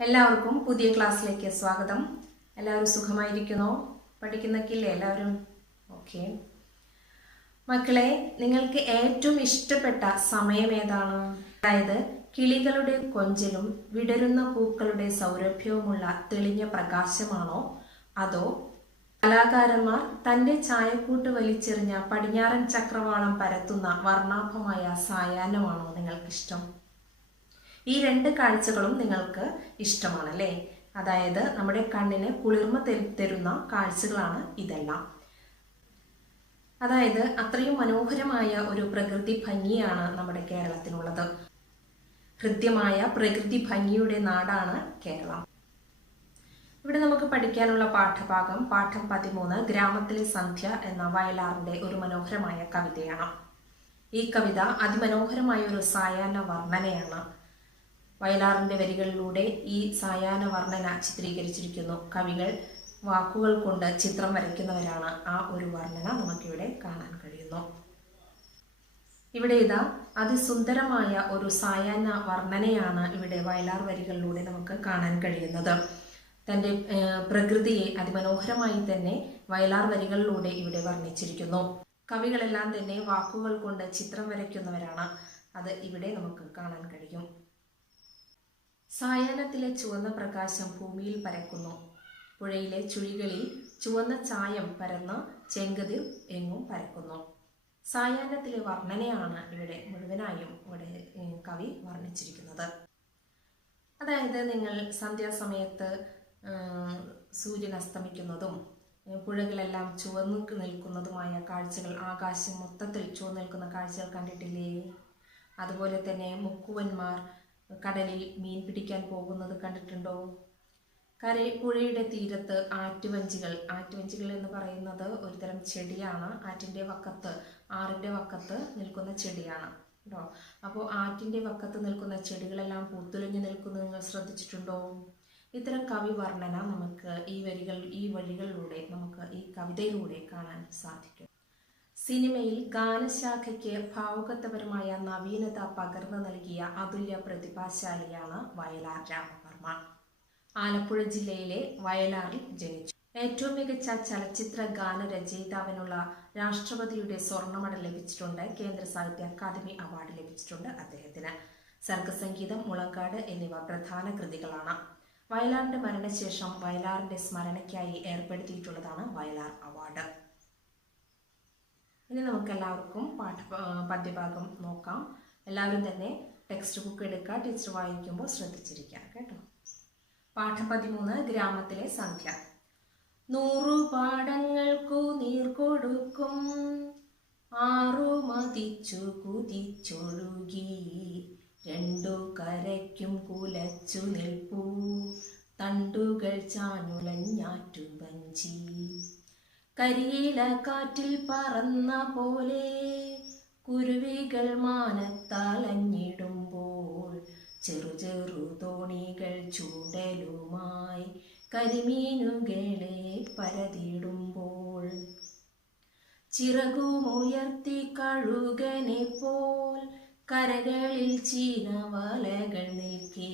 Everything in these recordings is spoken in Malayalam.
എല്ലാവർക്കും പുതിയ ക്ലാസ്സിലേക്ക് സ്വാഗതം. എല്ലാവരും സുഖമായിരിക്കുന്നോ? പഠിക്കുന്നൊക്കെയില്ലേ എല്ലാവരും? ഓക്കെ. മക്കളെ നിങ്ങൾക്ക് ഏറ്റവും ഇഷ്ടപ്പെട്ട സമയം ഏതാണ്? അതായത് കിളികളുടെ കൊഞ്ചലും വിടരുന്ന പൂക്കളുടെ സൗരഭ്യവുമുള്ള തെളിഞ്ഞ പ്രകാശമാണോ? അതോ കലാകാരന്മാർ തന്റെ ചായക്കൂട്ട് വലിച്ചെറിഞ്ഞ പടിഞ്ഞാറൻ ചക്രവാളം പരത്തുന്ന വർണാഭമായ സായാഹ്നമാണോ നിങ്ങൾക്കിഷ്ടം? ഈ രണ്ട് കാഴ്ചകളും നിങ്ങൾക്ക് ഇഷ്ടമാണല്ലേ? അതായത് നമ്മുടെ കണ്ണിന് കുളിർമ തരുന്ന കാഴ്ചകളാണ് ഇതെല്ലാം. അതായത് അത്രയും മനോഹരമായ ഒരു പ്രകൃതി ഭംഗിയാണ് നമ്മുടെ കേരളത്തിനുള്ളത്. ഹൃദ്യമായ പ്രകൃതി ഭംഗിയുടെ നാടാണ് കേരളം. ഇവിടെ നമുക്ക് പഠിക്കാനുള്ള പാഠഭാഗം പാഠം പതിമൂന്ന് ഗ്രാമത്തിലെ സന്ധ്യ എന്ന വയലാറിന്റെ ഒരു മനോഹരമായ കവിതയാണ്. ഈ കവിത അതിമനോഹരമായ ഒരു സായാഹ്ന വർണനയാണ് വയലാറിന്റെ വരികളിലൂടെ ഈ സായാഹ്ന വർണന ചിത്രീകരിച്ചിരിക്കുന്നു കവികൾ വാക്കുകൾ കൊണ്ട് ചിത്രം വരയ്ക്കുന്നവരാണ് ആ ഒരു വർണന നമുക്കിവിടെ കാണാൻ കഴിയുന്നു. ഇവിടെ ഇതാ അതിസുന്ദരമായ ഒരു സായാഹ്ന വർണനയാണ് ഇവിടെ വയലാർ വരികളിലൂടെ നമുക്ക് കാണാൻ കഴിയുന്നത്. തന്റെ പ്രകൃതിയെ അതിമനോഹരമായി തന്നെ വയലാർ വരികളിലൂടെ ഇവിടെ വർണിച്ചിരിക്കുന്നു. കവികളെല്ലാം തന്നെ വാക്കുകൾ കൊണ്ട് ചിത്രം വരയ്ക്കുന്നവരാണ്. അത് ഇവിടെ നമുക്ക് കാണാൻ കഴിയും. സായാഹ്നത്തിലെ ചുവന്ന പ്രകാശം ഭൂമിയിൽ പരക്കുന്നു. പുഴയിലെ ചുഴികളിൽ ചുവന്ന ചായം പരന്ന് ചെങ്കതിർ എങ്ങും പരക്കുന്നു. സായാഹ്നത്തിലെ വർണനയാണ് ഇവിടെ മുഴുവനായും ഇവിടെ കവി വർണിച്ചിരിക്കുന്നത്. അതായത് നിങ്ങൾ സന്ധ്യാസമയത്ത് സൂര്യൻ അസ്തമിക്കുന്നതും പുഴകളെല്ലാം ചുവന്നു നിൽക്കുന്നതുമായ കാഴ്ചകൾ ആകാശം മൊത്തത്തിൽ ചുവന്നു നിൽക്കുന്ന കാഴ്ചകൾ കണ്ടിട്ടില്ലേ? അതുപോലെ തന്നെ മുക്കുവന്മാർ കടലിൽ മീൻ പിടിക്കാൻ പോകുന്നത് കണ്ടിട്ടുണ്ടോ? കരയിൽ പുഴയുടെ തീരത്ത് ആറ്റുവഞ്ചികൾ. ആറ്റുവഞ്ചികൾ എന്ന് പറയുന്നത് ഒരുതരം ചെടിയാണ്. ആറ്റിന്റെ വക്കത്ത് ആറിന്റെ വക്കത്ത് നിൽക്കുന്ന ചെടിയാണ് കേട്ടോ അപ്പോൾ ആറ്റിന്റെ വക്കത്ത് നിൽക്കുന്ന ചെടികളെല്ലാം പൂത്തുലഞ്ഞു നിൽക്കുന്നത് നിങ്ങൾ ശ്രദ്ധിച്ചിട്ടുണ്ടോ? ഇത്തരം കവി വർണന നമുക്ക് ഈ വരികൾ ഈ വഴികളിലൂടെ നമുക്ക് ഈ കവിതയിലൂടെ കാണാൻ സാധിക്കും. സിനിമയിൽ ഗാനശാഖയ്ക്ക് ഭാവുകത്വപരമായ നവീനത പകർന്നു നൽകിയ അതുല്യ പ്രതിഭാശാലിയാണ് വയലാർ രാമവർമ്മ. ആലപ്പുഴ ജില്ലയിലെ വയലാറിൽ ജനിച്ചു. ഏറ്റവും മികച്ച ചലച്ചിത്ര ഗാന രചയിതാവിനുള്ള രാഷ്ട്രപതിയുടെ സ്വർണ മെഡൽ ലഭിച്ചിട്ടുണ്ട്. കേന്ദ്ര സാഹിത്യ അക്കാദമി അവാർഡ് ലഭിച്ചിട്ടുണ്ട് അദ്ദേഹത്തിന്. സർഗസംഗീതം മുളങ്കാട് എന്നിവ പ്രധാന കൃതികളാണ്. വയലാറിന്റെ മരണശേഷം വയലാറിന്റെ സ്മരണയ്ക്കായി ഏർപ്പെടുത്തിയിട്ടുള്ളതാണ് വയലാർ അവാർഡ്. ഇനി നമുക്ക് എല്ലാവർക്കും പാഠ പദ്യഭാഗം നോക്കാം. എല്ലാവരും തന്നെ ടെക്സ്റ്റ് ബുക്ക് എടുക്കുക ടീച്ചർ വായിക്കുമ്പോൾ ശ്രദ്ധിച്ചിരിക്കാം കേട്ടോ. പാഠം പതിമൂന്ന് ഗ്രാമത്തിലെ സന്ധ്യ. നൂറു പാടങ്ങൾക്കു നീർ കൊടുക്കും ആറു മതിച്ചു കുതിച്ചൊഴുകി രണ്ടു കരയ്ക്കും കുലച്ചു നിൽപ്പൂ തണ്ടുകൾ ചാഞ്ഞുലഞ്ഞാറ്റു വഞ്ചി. കരിയില കാറ്റിൽ പറന്ന പോലെ കുരുവികൾ മാനത്താലഞ്ഞിടുമ്പോൾ ചെറു ചെറു തോണികൾ ചൂടലുമായി കരിമീനുകളെ പരതിടുമ്പോൾ ചിറകുമുയർത്തി കഴുകനെ പോൽ കരകളിൽ ചീനവലകൾ നിൽക്കേ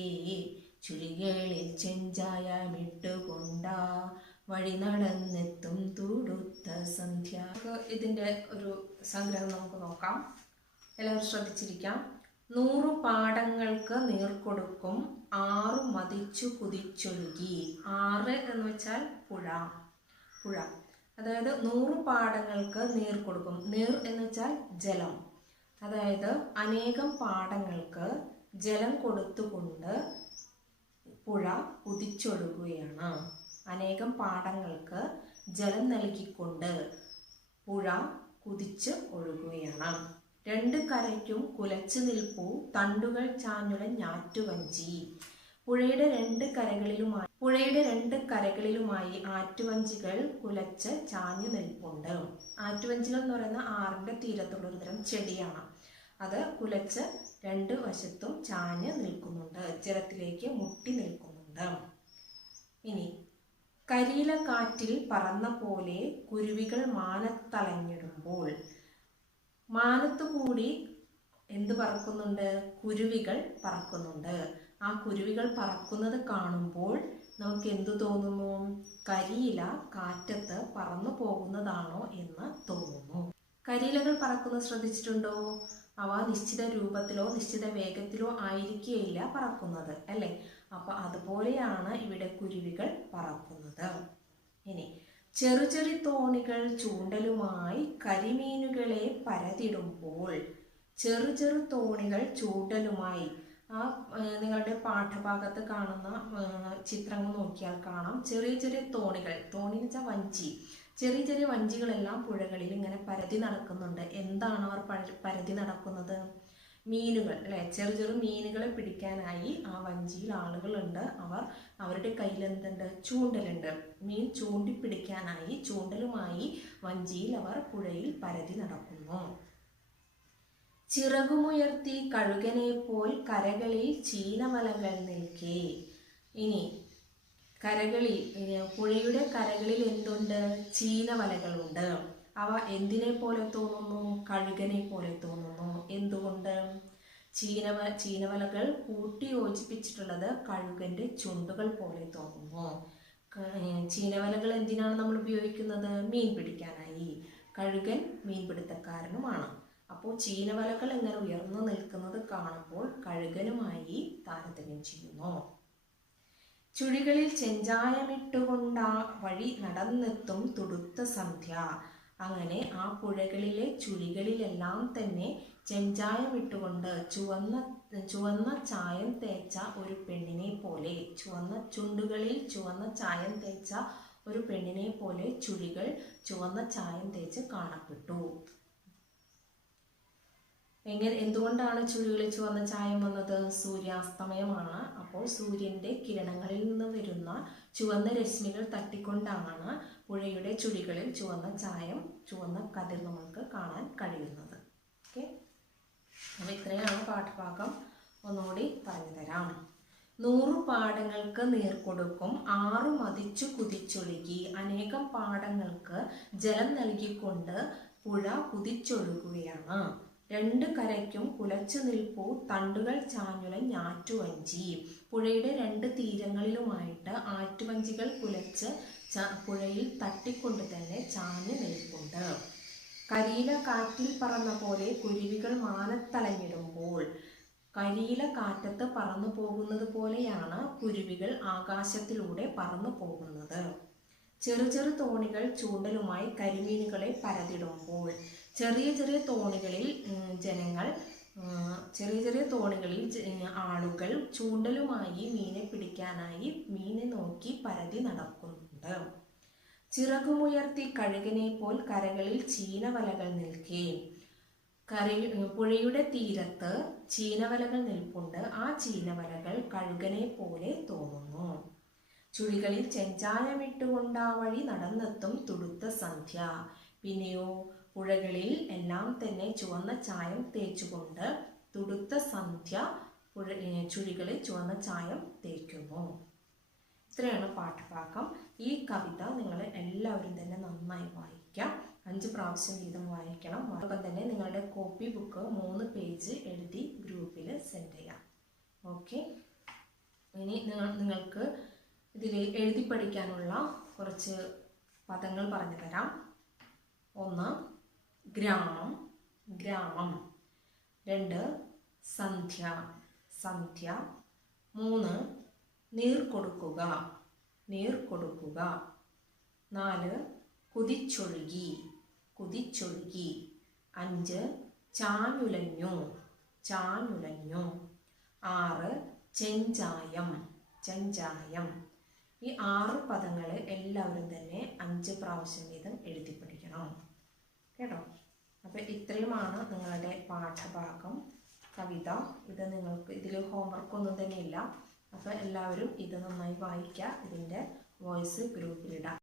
ചുഴികളിൽ ചെഞ്ചായമിട്ടുകൊണ്ട വഴി നടന്നെത്തും തുടുത്ത സന്ധ്യ. ഇതിന്റെ ഒരു സംഗ്രഹം നമുക്ക് നോക്കാം. എല്ലാവരും ശ്രദ്ധിച്ചിരിക്കാം. നൂറു പാടങ്ങൾക്ക് നീർക്കൊടുക്കും ആറു മതിച്ചു കുതിച്ചൊഴുകി. ആറ് എന്ന് വെച്ചാൽ പുഴ. പുഴ. അതായത് നൂറു പാടങ്ങൾക്ക് നീർ കൊടുക്കും. നീർ എന്ന് വെച്ചാൽ ജലം. അതായത് അനേകം പാടങ്ങൾക്ക് ജലം കൊടുത്തുകൊണ്ട് പുഴ കുതിച്ചൊഴുകുകയാണ്. അനേകം പാടങ്ങൾക്ക് ജലം നൽകിക്കൊണ്ട് പുഴ കുതിച്ച് ഒഴുകുകയാണ്. രണ്ട് കരയ്ക്കും കുലച്ചു നിൽപ്പൂ തണ്ടുകൾ ചാഞ്ഞുട ഞാറ്റുവഞ്ചി പുഴയുടെ രണ്ട് കരകളിലുമായി പുഴയുടെ രണ്ട് കരകളിലുമായി ആറ്റുവഞ്ചികൾ കുലച്ച് ചാഞ്ഞു നിൽപ്പുണ്ട്. ആറ്റുവഞ്ചികൾ എന്ന് പറയുന്ന ആറിന്റെ തീരത്തുള്ള ഒരു തരം ചെടിയാണ്. അത് കുലച്ച് രണ്ട് വശത്തും ചാഞ്ഞ് നിൽക്കുന്നുണ്ട്. ജലത്തിലേക്ക് മുട്ടി നിൽക്കുന്നുണ്ട്. ഇനി കരിയില കാറ്റിൽ പറന്ന പോലെ കുരുവികൾ മാനത്തളഞ്ഞിടുമ്പോൾ മാനത്തുകൂടി എന്ത് പറക്കുന്നുണ്ട്? കുരുവികൾ പറക്കുന്നുണ്ട്. ആ കുരുവികൾ പറക്കുന്നത് കാണുമ്പോൾ നമുക്ക് എന്തു തോന്നുന്നു? കരിയില കാറ്റത്ത് പറന്നു പോകുന്നതാണോ എന്ന് തോന്നുന്നു. കരിയിലകൾ പറക്കുന്നത് ശ്രദ്ധിച്ചിട്ടുണ്ടോ? അവ നിശ്ചിത രൂപത്തിലോ നിശ്ചിത വേഗത്തിലോ ആയിരിക്കുകയില്ല പറക്കുന്നത് അല്ലേ? അപ്പൊ അതുപോലെയാണ് ഇവിടെ കുരുവികൾ പറക്കുന്നത്. ഇനി ചെറു ചെറു തോണികൾ ചൂണ്ടലുമായി കരിമീനുകളെ പരതിടുമ്പോൾ ചെറു ചെറു തോണികൾ ചൂണ്ടലുമായി ആ നിങ്ങളുടെ പാഠഭാഗത്ത് കാണുന്ന ചിത്രങ്ങൾ നോക്കിയാൽ കാണാം. ചെറിയ ചെറിയ തോണികൾ തോണി എന്ന് വെച്ചാൽ വഞ്ചി. ചെറിയ ചെറിയ വഞ്ചികളെല്ലാം പുഴകളിൽ ഇങ്ങനെ പരതി നടക്കുന്നുണ്ട്. എന്താണ് അവർ പരതി നടക്കുന്നത്? മീനുകൾ അല്ലെ? ചെറു ചെറു മീനുകളെ പിടിക്കാനായി ആ വഞ്ചിയിൽ ആളുകളുണ്ട്. അവർ അവരുടെ കയ്യിൽ എന്തുണ്ട് ചൂണ്ടലുണ്ട്. മീൻ ചൂണ്ടി ചൂണ്ടിപ്പിടിക്കാനായി ചൂണ്ടലുമായി വഞ്ചിയിൽ അവർ പുഴയിൽ പരതി നടക്കുന്നു. ചിറകുമുയർത്തി കഴുകനെ പോൽ കരകളിൽ ചീനവലകൾ നിൽക്കേ. ഇനി കരകളിൽ പുഴയുടെ കരകളിൽ എന്തുണ്ട്? ചീനവലകളുണ്ട്. അവ എന്തിനെ പോലെ തോന്നുന്നു? കഴുകനെ പോലെ തോന്നുന്നു. എന്തുകൊണ്ട്? ചീനവ ചീനവലകൾ കൂട്ടി യോജിപ്പിച്ചിട്ടുള്ളത് കഴുകന്റെ ചുണ്ടുകൾ പോലെ തോന്നുന്നു. ചീനവലകൾ എന്തിനാണ് നമ്മൾ ഉപയോഗിക്കുന്നത്? മീൻ പിടിക്കാനായി. കഴുകൻ മീൻപിടുത്തക്കാരനുമാണ്. അപ്പോൾ ചീനവലകൾ ഇങ്ങനെ ഉയർന്നു നിൽക്കുന്നത് കാണുമ്പോൾ കഴുകനുമായി താരതമ്യം ചെയ്യുന്നു. ചുഴികളിൽ ചെഞ്ചായമിട്ടുകൊണ്ട വഴി നടന്നെത്തും തുടുത്ത സന്ധ്യ. അങ്ങനെ ആ പുഴകളിലെ ചുഴികളിലെല്ലാം തന്നെ ചെഞ്ചായമിട്ടുകൊണ്ട് ചുവന്ന ചുവന്ന ചായം തേച്ച ഒരു പെണ്ണിനെ പോലെ ചുവന്ന ചുണ്ടുകളിൽ ചുവന്ന ചായം തേച്ച ഒരു പെണ്ണിനെ പോലെ ചുഴികൾ ചുവന്ന ചായം തേച്ച് കാണപ്പെട്ടു. എങ്ങനെ എന്തുകൊണ്ടാണ് ചുഴികളിച്ച് വന്ന ചായം വന്നത്? സൂര്യാസ്തമയമാണ്. അപ്പോൾ സൂര്യന്റെ കിരണങ്ങളിൽ നിന്ന് വരുന്ന ചുവന്ന രശ്മികൾ തട്ടിക്കൊണ്ടാണ് പുഴയുടെ ചുഴികളിൽ ചുവന്ന ചായം ചുവന്ന കതിർ നമുക്ക് കാണാൻ കഴിയുന്നത്. ഓക്കെ? അപ്പോൾ ഇത്രയാണ് പാഠഭാഗം. ഒന്നുകൂടി പറഞ്ഞു തരാം. നൂറു പാടങ്ങൾക്ക് നീർ കൊടുക്കും ആറു മതിച്ചു കുതിച്ചൊഴുകി. അനേകം പാടങ്ങൾക്ക് ജലം നൽകിക്കൊണ്ട് പുഴ കുതിച്ചൊഴുകുകയാണ്. രണ്ട് കരയ്ക്കും കുലച്ചു നിൽപ്പു തണ്ടുകൾ ചാഞ്ഞുല ഞാറ്റുവഞ്ചി പുഴയുടെ രണ്ട് തീരങ്ങളിലുമായിട്ട് ആറ്റുവഞ്ചികൾ കുലച്ച് പുഴയിൽ തട്ടിക്കൊണ്ട് തന്നെ ചാഞ്ഞു നിൽപ്പുണ്ട്. കരിയില കാറ്റിൽ പറന്ന പോലെ കുരുവികൾ മാനത്തലഞ്ഞിടുമ്പോൾ കരിയില കാറ്റത്ത് പറന്നു പോകുന്നത് പോലെയാണ് കുരുവികൾ ആകാശത്തിലൂടെ പറന്നു പോകുന്നത്. ചെറു ചെറു തോണികൾ ചൂണ്ടലുമായി കരിമീനുകളെ പരതിടുമ്പോൾ ചെറിയ ചെറിയ തോണികളിൽ ജനങ്ങൾ ചെറിയ ചെറിയ തോണികളിൽ ആളുകൾ ചൂണ്ടലുമായി മീനെ പിടിക്കാനായി മീനെ നോക്കി പരതി നടക്കുന്നുണ്ട്. ചിറകുമുയർത്തി കഴുകനെ പോൽ കരകളിൽ ചീനവലകൾ നിൽക്കേ കരയു പുഴയുടെ തീരത്ത് ചീനവലകൾ നിൽപ്പുണ്ട്. ആ ചീനവലകൾ കഴുകനെ പോലെ തോന്നുന്നു. ചുഴികളിൽ ചെഞ്ചായമിട്ടുകൊണ്ടാ വഴി നടന്നെത്തും തുടുത്ത സന്ധ്യ. പിന്നെയോ പുഴകളിൽ എല്ലാം തന്നെ ചുവന്ന ചായം തേച്ചുകൊണ്ട് തുടുത്ത സന്ധ്യ പുഴ ചുഴികളിൽ ചുവന്ന ചായം തേക്കുന്നു. ഇത്രയാണ് പാഠഭാഗം. ഈ കവിത നിങ്ങൾ എല്ലാവരും തന്നെ നന്നായി വായിക്കാം. അഞ്ച് പ്രാവശ്യം വീതം വായിക്കണം. അതോടൊപ്പം തന്നെ നിങ്ങളുടെ കോപ്പി ബുക്ക് മൂന്ന് പേജ് എഴുതി ഗ്രൂപ്പിൽ സെൻഡ് ചെയ്യാം. ഓക്കെ? ഇനി നിങ്ങൾ നിങ്ങൾക്ക് ഇതിൽ എഴുതി പഠിക്കാനുള്ള കുറച്ച് പദങ്ങൾ പറഞ്ഞു തരാം. ഒന്ന് ഗ്രാമം ഗ്രാമം. രണ്ട് സന്ധ്യ. സന്ധ്യ. മൂന്ന് നീർ കൊടുക്കുക. നീർ കൊടുക്കുക. നാല് കുതിച്ചൊഴുകി. കുതിച്ചൊഴുകി. അഞ്ച് ചാനുലഞ്ഞു ചാനുലഞ്ഞു ആറ് ചെഞ്ചായം. ചെഞ്ചായം. ഈ ആറ് പദങ്ങൾ എല്ലാവരും തന്നെ അഞ്ച് പ്രാവശ്യം വീതം എഴുതി കേട്ടോ? അപ്പൊ ഇത്രയുമാണ് നിങ്ങളുടെ പാഠഭാഗം. കവിത ഇത് നിങ്ങൾക്ക് ഇതിൽ ഹോംവർക്ക് ഒന്നും തന്നെ ഇല്ല അപ്പോൾ എല്ലാവരും ഇത് നന്നായി വായിക്കുക. ഇതിന്റെ വോയിസ് ഗ്രൂപ്പിലിടാം